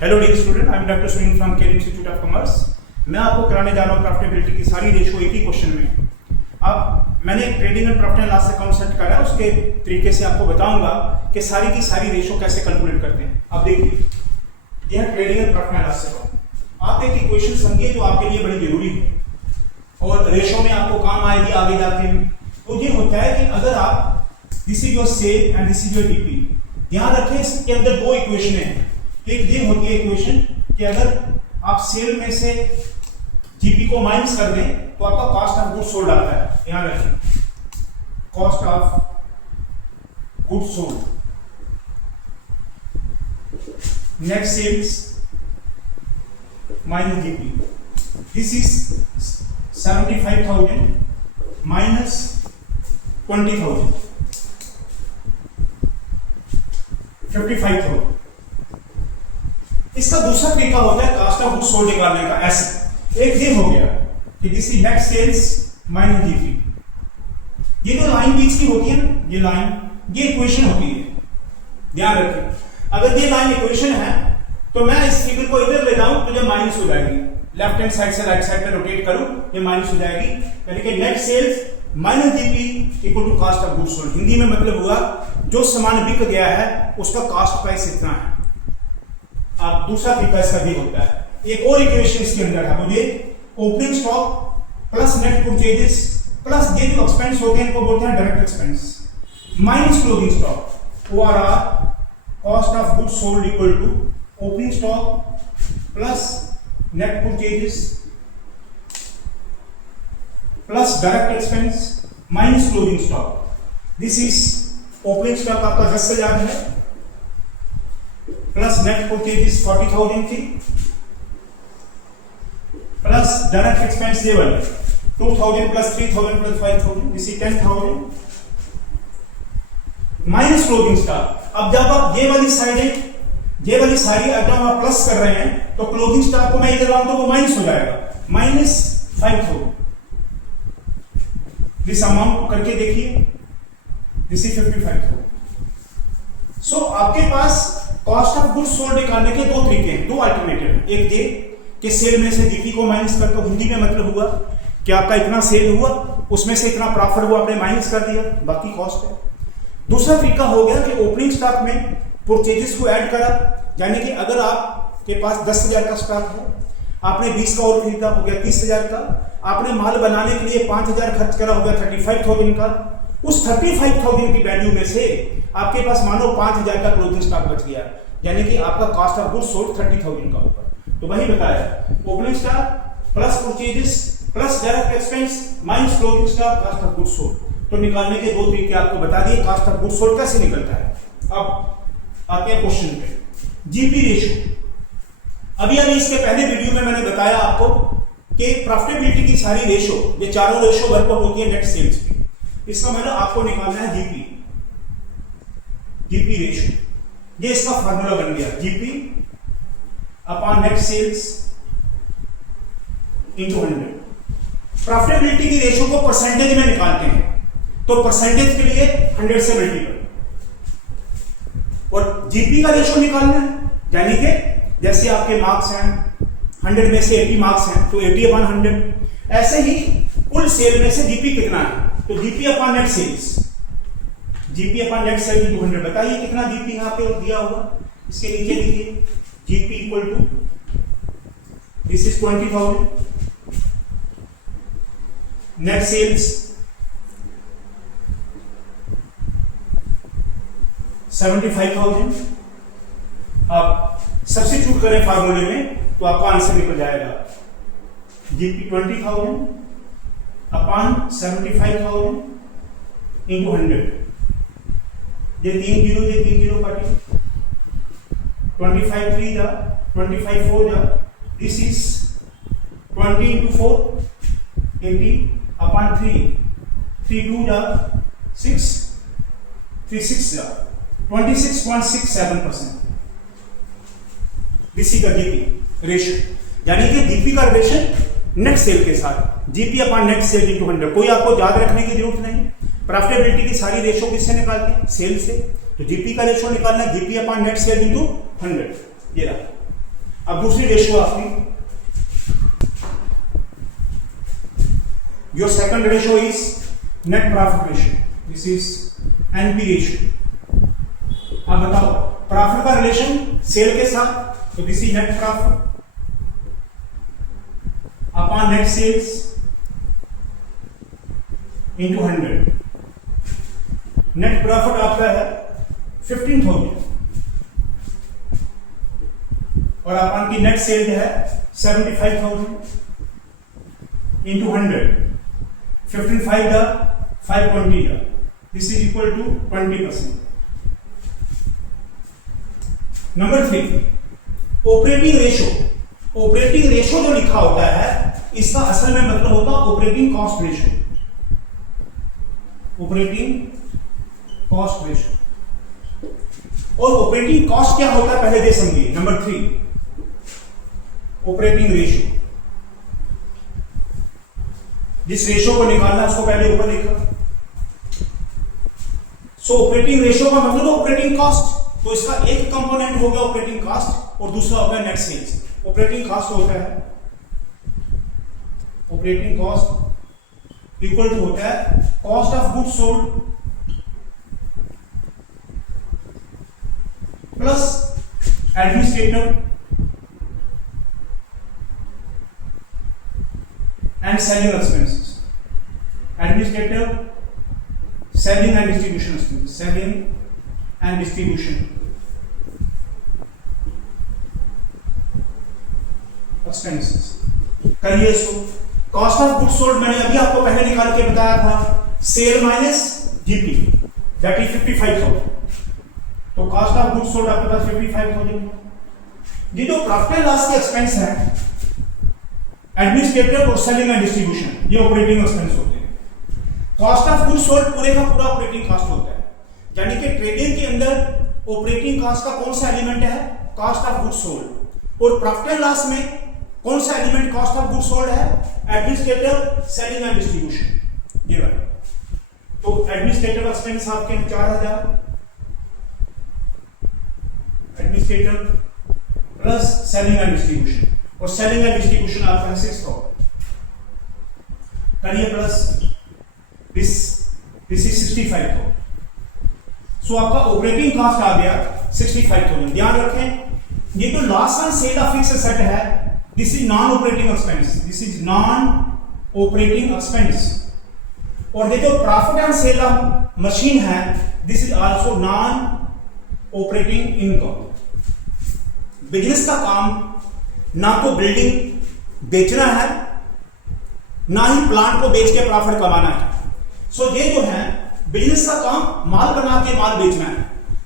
Hello dear student, I am doctor Sunil from care institute of commerce. मैं आपको कराने जा रहा हूँ प्रॉफिटेबिलिटी की सारी रेशो एक ही क्वेश्चन में। अब मैंने trading and profit and loss account set करा है, उसके तरीके से आपको बताऊंगा कि सारी की सारी रेशो कैसे कैलकुलेट करते हैं। अब देखिए, यह trading and profit and loss account आप एक इक्वेशन समझिए जो आपके लिए बड़ी जरूरी है और रेशो में आपको काम आएगी आगे जाके। तो ये होता है कि अगर आप this is your sale and this is your DP, ध्यान रखें इसके अंदर दो इक्वेशन है। एक ये होती है इक्वेशन कि अगर आप सेल में से जीपी को माइनस कर दें तो आपका कॉस्ट ऑफ गुड्स सोल्ड आता है। ध्यान रखें, cost of goods sold net sales minus GP, this is 75,000 minus 20,000, 55,000। इसका दूसरा तरीका होता है कॉस्ट ऑफ गुड्स सोल्ड निकालने का। ऐसे एक ये हो गया कि this is net sales minus GP. ये जो लाइन बीच की होती है ना, ये लाइन, ये इक्वेशन होती है। ध्यान रखें, अगर ये लाइन इक्वेशन है तो मैं इस फिगर को इधर ले जाऊं तो ये माइनस हो जाएगी। लेफ्ट हैंड साइड से राइट साइड पे रोटेट करूं, ये माइनस हो जाएगी। यानी कि net sales minus GP equal to cost of goods sold. Hindi में मतलब हुआ जो सामान बिक गया है उसका कॉस्ट प्राइस इतना है। अब दूसरा तरीका इसका भी होता है। एक और इक्वेशन इसके अंदर है, मुझे opening stock plus net purchases plus ये जो एक्सपेंस होते हैं इनको बोलते हैं direct expense minus closing stock, or cost of goods sold equal to opening stock plus net purchases plus direct expense minus closing stock. This is opening stock आपका 10,000 है plus net purchases 40,000 थी plus direct expense ये वाले 2,000 plus 3,000 plus 5,000, this is 10,000 minus closing stock. अब जब आप ये वाली सारी आइटम आप प्लस कर रहे हैं तो क्लोजिंग स्टॉक को मैं इधर लाऊं तो वो माइनस हो जाएगा, माइनस 5,000। दिस अमाउंट करके देखिए, दिस इज 55,000। सो आपके पास कॉस्ट ऑफ गुड्स सोल्ड निकालने के दो तरीके हैं, दो अल्टरनेटिव हैं। एक ये कि सेल में से जीपी को माइनस कर दो। हिंदी में मतलब हुआ कि आपका इतना सेल हुआ, उसमें से इतना प्रॉफिट हुआ, आपने माइनस कर दिया, बाकी कॉस्ट है। दूसरा तरीका हो गया कि ओपनिंग स्टॉक में परचेजेस को ऐड करा। यानी कि अगर आपके पास 10,000 का स्टॉक है, आपने 20 का और खरीदा, हो गया 30,000 का। आपने माल बनाने के लिए 5,000 खर्च करा, हो गया 35,000 का। उस 35,000 की वैल्यू में से आपके पास मानो 5,000 का क्लोजिंग स्टॉक बच गया, यानी कि आपका कॉस्ट ऑफ गुड्स सोल्ड 30,000 का होगा। तो वही बताया, opening stock plus purchases plus direct expense minus closing stock cost of goods sold. तो निकालने के दो तरीके आपको बता दिए, कॉस्ट ऑफ गुड्स सोल्ड कैसे निकलता है। अब आते हैं क्वेश्चन पे, जीपी रेशियो। अभी इसके पहले वीडियो में मैंने बताया आपको कि प्रॉफिटेबिलिटी की सारी रेशो, ये चारों रेशो वर्कआउट होती है नेट सेल्स की। इसका मतलब आपको निकालना है जीपी रेशियो। ये इसका फार्मूला बन गया, GP upon net sales into 100। Profitability की रेशो को परसेंटेज में निकालते हैं तो परसेंटेज के लिए 100 से मल्टीपल, और जीपी का रेशो निकालना है। यानी कि जैसे आपके मार्क्स हैं 100 में से 80 मार्क्स हैं तो 80 अपॉन 100। ऐसे ही कुल सेल में से जीपी कितना है तो GP upon net sales, GP upon net sales into 100। बताइए कितना जीपी यहां पे दिया होगा। इसके नीचे लिखिए, GP equal to this is 20,000 net sales 75,000। अब सब्स्टिट्यूट करें फार्मूले में तो आपका आंसर निकल जाएगा, जीपी 20,000 अपॉन 75,000 इंटू 100। ये 3 जीरो काटिए, 25 3 जा 25 4 जा, दिस इज 20 इंटू 4 80 अपॉन 3 3 2 जा 6 3 6 जा 26.67%। दिस का जीपी रेशियो, यानी कि जीपी का रिलेशन नेट सेल के साथ, GP upon net sale into 100। कोई आपको याद रखने की जरूरत नहीं। प्रॉफिटेबिलिटी की सारी रेशो किससे निकालते हैं, सेल से। तो जीपी का रेशो निकालना है GP upon net sale into 100। ये रहा अब दूसरी रेशियो आपकी, your second ratio is net profit ratio, this is NP ratio. अब बताओ प्रॉफिट का रिलेशन सेल के साथ, तो this is net profit upon net sales into 100। Net profit आपका है 15,000 और अपन की नेट सेल है 75,000 इंटू 100, 15 दा 520 दा, this is equal to 20%। Number 3, operating ratio. Operating ratio जो लिखा होता है इसका असल में मतलब होता है operating cost ratio. Operating cost ratio, और ऑपरेटिंग कॉस्ट क्या होता है पहले दे समझिए। Number 3, operating ratio. जिस रेशियो को निकालना उसको पहले ऊपर लिखा। सो ऑपरेटिंग रेशियो का मतलब ऑपरेटिंग कॉस्ट, तो इसका एक कंपोनेंट हो गया ऑपरेटिंग कॉस्ट और दूसरा होगा नेट सेल्स। ऑपरेटिंग कॉस्ट होता है, ऑपरेटिंग कॉस्ट इक्वल टू होता है cost of goods sold plus administrative and selling expenses, administrative, selling and distribution expenses, selling and distribution expenses। करिए इसको। कॉस्ट ऑफ गुड्स सोल्ड मैंने अभी आपको पहले निकाल के बताया था, sale minus GP that is 55,000। तो कॉस्ट ऑफ गुड्स सोल्ड आपके पास 55,000। ये जो प्रॉफिट एंड लॉस के एक्सपेंस है, एडमिनिस्ट्रेटिव और सेलिंग एंड डिस्ट्रीब्यूशन, ये ऑपरेटिंग एक्सपेंस होते हैं। कॉस्ट ऑफ गुड्स सोल्ड पूरे का पूरा ऑपरेटिंग कॉस्ट होता है, यानी कि ट्रेडिंग के अंदर ऑपरेटिंग कॉस्ट का कौन सा एलिमेंट है, कॉस्ट ऑफ गुड्स सोल्ड। और प्रॉफिट एंड लॉस में कौन सा element cost of goods sold है, एडमिनिस्ट्रेटिव, सेलिंग एंड डिस्ट्रीब्यूशन। ये वाला। तो एडमिनिस्ट्रेटिव एक्सपेंस आपके 4,000 administrative plus selling and distribution, और सेलिंग एंड डिस्ट्रीब्यूशन आपका है 6,000। करिए प्लस दिस इज 65,000। सो आपका ऑपरेटिंग कॉस्ट आ गया 65,000। ध्यान रखें ये जो last on sale of fixed asset है, this is non operating expense, this is non operating expense. और ये जो profit and sale of machine है, this is also non operating income. Business का काम ना तो बिल्डिंग बेचना है, ना ही प्लांट को बेच के प्रॉफिट कमाना है। सो ये जो है बिजनेस का काम माल बना के माल बेचना है,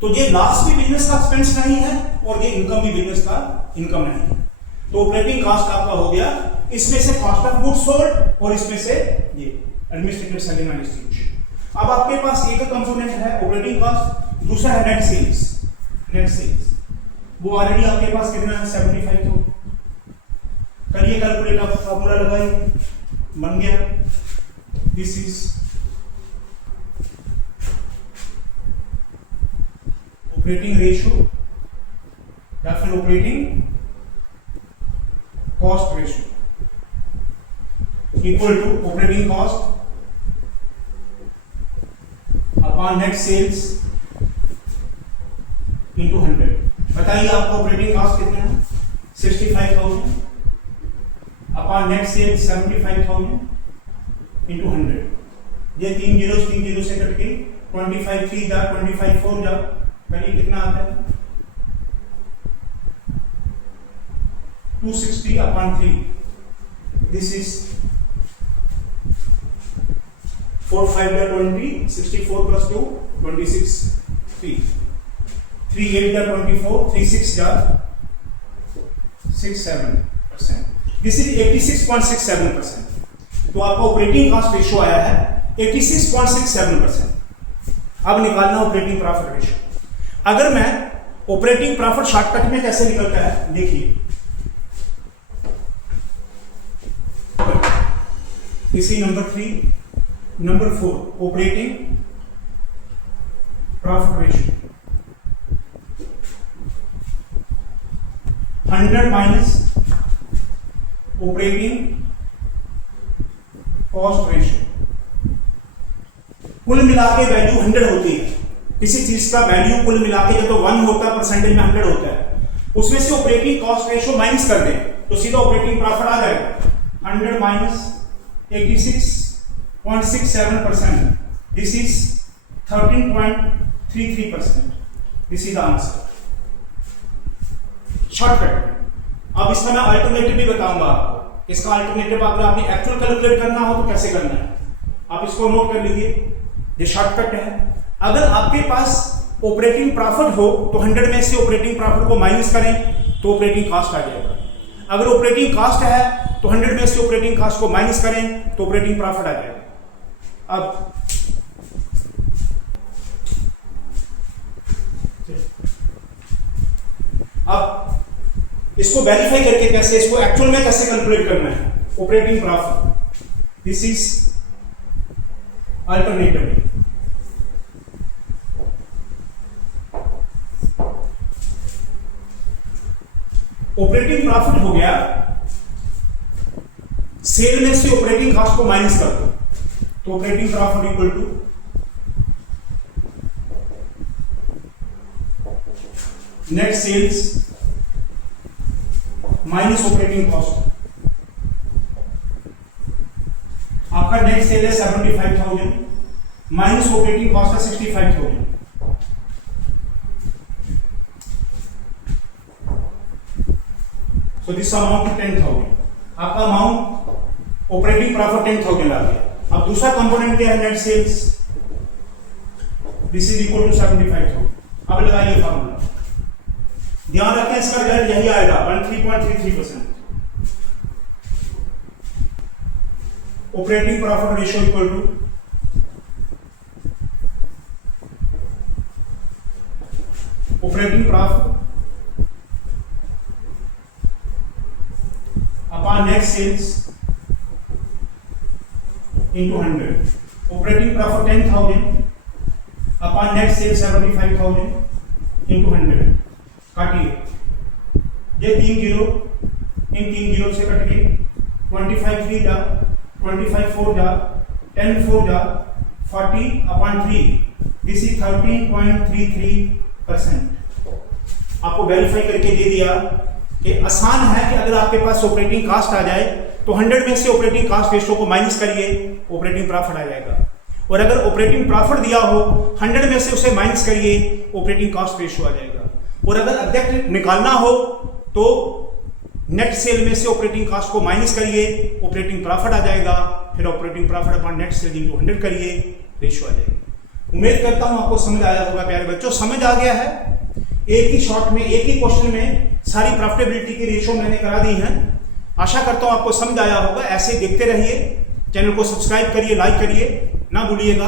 तो ये लॉस भी बिजनेस का एक्सपेंस नहीं है और ये इनकम भी बिजनेस का इनकम नहीं है। तो ऑपरेटिंग कॉस्ट आपका हो गया, इसमें से कॉस्ट ऑफ गुड्स सोल्ड और इसमें से ये एडमिनिस्ट्रेटिव, सेलिंग एंड डिस्ट्रीब्यूशन। अब आपके पास एक कंपोनेंट है ऑपरेटिंग कॉस्ट, दूसरा है नेट सेल्स। नेट सेल्स वो ऑलरेडी आपके पास कितना है, 75,000। करिए कैलकुलेट, आप फॉर्मूला लगाइए, बन गया दिस इज ऑपरेटिंग रेशियो या फिर operating cost ratio equal to operating cost upon net sales into 100। बताइए आपका ऑपरेटिंग कॉस्ट कितना है, 65,000 अपॉन नेट सेल्स 75,000 इंटू 100। ये 3 जीरो से कट के 25 3 जा 25 4 जा, करिए कितना आता है, 260 अपॉन 3, दिस इज 4 5 जा 20, 64 प्लस 2 26 3 3 8 जा 24, 3 6 जा 67%, दिस इज 86.67%। तो आपका ऑपरेटिंग कॉस्ट रेशियो आया है 86.67%। अब निकालना ऑपरेटिंग प्रॉफिट रेशियो। अगर मैं ऑपरेटिंग प्रॉफिट शॉर्टकट में कैसे निकलता है देखिए, इसी number 3 number 4 operating profit ratio 100 minus operating cost ratio. कुल मिला के वैल्यू 100 होती है, किसी चीज का वैल्यू कुल मिला के जब तो 1 होता है परसेंटेज में 100 होता है, उसमें से ऑपरेटिंग कॉस्ट रेशियो माइनस कर दें तो सीधा ऑपरेटिंग प्रॉफिट आ जाएगा 100 minus 86.67%, this is 13.33%, this is the answer. Shortcut. अब इसका मैं अल्टरनेटिव भी बताऊंगा आपको। इसका अल्टरनेटिव अगर आपने एक्चुअल कैलकुलेट करना हो तो कैसे करना है, आप इसको नोट कर लीजिए, ये शॉर्टकट है। अगर आपके पास ऑपरेटिंग प्रॉफिट हो तो 100 में से ऑपरेटिंग प्रॉफिट को माइनस करें तो ऑपरेटिंग कॉस्ट आ जाएगा। अगर ऑपरेटिंग कॉस्ट है तो 100 में से ऑपरेटिंग कॉस्ट को माइनस करें तो ऑपरेटिंग प्रॉफिट आ जाएगा। अब इसको वेरीफाई करके कैसे, इसको एक्चुअल में कैसे कैलकुलेट करना है operating profit, this is alternative. Operating profit हो गया, सेल में से ऑपरेटिंग कॉस्ट को माइनस कर दो तो operating profit equal to net sales minus operating cost. आपका नेट सेल है 75,000 माइनस ऑपरेटिंग कॉस्ट है 65,000। So this amount to 10,000, आपका अमाउंट ऑपरेटिंग प्रॉफिट 10,000 आ गया। अब दूसरा कंपोनेंट क्या है, net sales, this is equal to 75,000। अब लगाइए फार्मूला, ध्यान रखें इसका रिजल्ट यही आएगा 13.33%। Operating profit ratio equal to operating profit upon net sales into 100। Operating profit 10,000 upon net sales 75,000 into 100। काटिए, ये 3 जीरो इन 3 जीरो से कट गए, 25 3 जा, 25 4 जा, 10 4 जा, 40 अपॉन 3, दिस इज 13.33%। आपको वेरीफाई करके दे दिया कि आसान है कि अगर आपके पास ऑपरेटिंग कॉस्ट आ जाए तो 100 में से ऑपरेटिंग कॉस्ट रेशियो को माइनस करिए, ऑपरेटिंग प्रॉफिट आ जाएगा। और अगर ऑपरेटिंग प्रॉफिट दिया हो 100 में से उसे माइनस करिए, ऑपरेटिंग कॉस्ट रेशियो आ जाएगा। और अगर एग्जैक्ट निकालना हो तो नेट सेल में से ऑपरेटिंग कॉस्ट को माइनस करिए, ऑपरेटिंग प्रॉफिट आ जाएगा। फिर operating profit upon net cell into 100 करिए, रेशियो आ जाएगी। उम्मीद करता हूं आपको समझ आया होगा प्यारे बच्चों। समझ आ गया है, एक ही शॉट में, एक ही क्वेश्चन में सारी प्रॉफिटेबिलिटी की रेशियो मैंने करा दी है। आशा करता हूं आपको समझ आया होगा। ऐसे देखते रहिए, चैनल को सब्सक्राइब करिए, लाइक करिए, ना भूलिएगा।